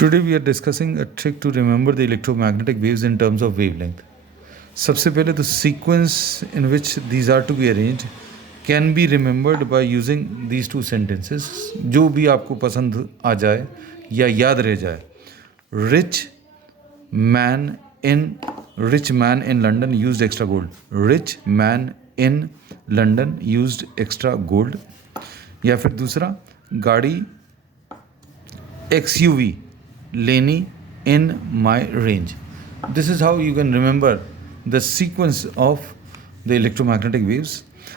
Today we are discussing a trick to remember the electromagnetic waves in terms of wavelength. सबसे पहले तो sequence in which these are to be arranged can be remembered by using these two sentences. जो भी आपको पसंद आ जाए या याद रह जाए. Rich man in London used extra gold. Rich man in London used extra gold. या फिर दूसरा, गाड़ी XUV लेनी in my range. This is how you can remember the sequence of the electromagnetic waves.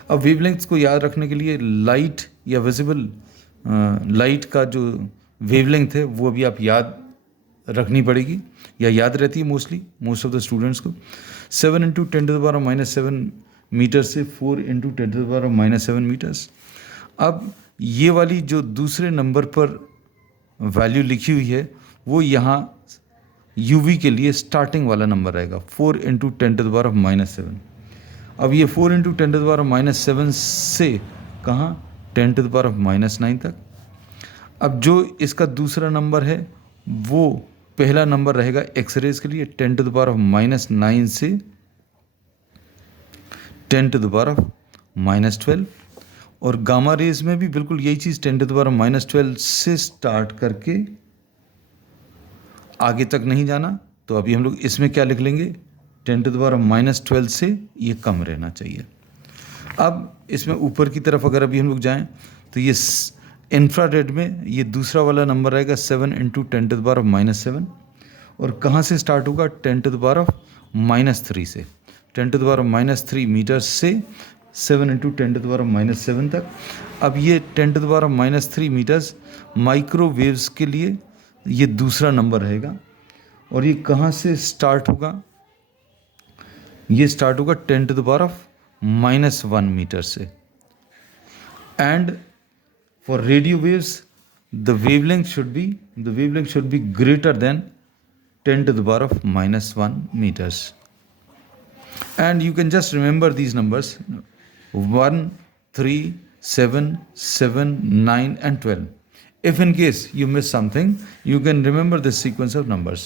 अब वेवलेंथ्स को याद रखने के लिए लाइट या विजिबल लाइट का जो वेवलेंथ है वो भी आप याद रखनी पड़ेगी या याद रहती है मोस्ट ऑफ द स्टूडेंट्स को. 7 × 10⁻⁻7 मीटर से 4 × 10⁻⁻7 मीटर्स. अब ये वाली जो दूसरे नंबर पर वैल्यू लिखी हुई है वो यहाँ यूवी के लिए स्टार्टिंग वाला नंबर रहेगा 4 × 10⁻⁻7. अब ये 4 × 10⁻⁻7 से कहाँ 10⁻⁻9 तक. अब जो इसका दूसरा नंबर है वो पहला नंबर रहेगा एक्सरेज के लिए 10⁻⁻9 से 10⁻⁻12. और गामा रेज में भी बिल्कुल यही चीज़ 10⁻⁻12 से स्टार्ट करके आगे तक नहीं जाना. तो अभी हम लोग इसमें क्या लिख लेंगे 10⁻⁻12 से ये कम रहना चाहिए. अब इसमें ऊपर की तरफ अगर अभी हम लोग जाएं तो ये इंफ्रारेड में ये दूसरा वाला नंबर रहेगा 7 × 10⁻⁻7. और कहाँ से स्टार्ट होगा 10⁻³ से 10⁻³ मीटर से 7 × 10⁻⁻7 तक. अब ये 10⁻³ मीटर्स माइक्रोवेव्स के लिए ये दूसरा नंबर रहेगा. और ये कहाँ से स्टार्ट होगा, ये स्टार्ट होगा 10⁻⁻1 मीटर से. And for radio waves the wavelength should be greater than 10⁻⁻1 meters. And you can just remember these numbers 1, 3, 7, 7, 9 and 12. If in case you miss something, you can remember this sequence of numbers.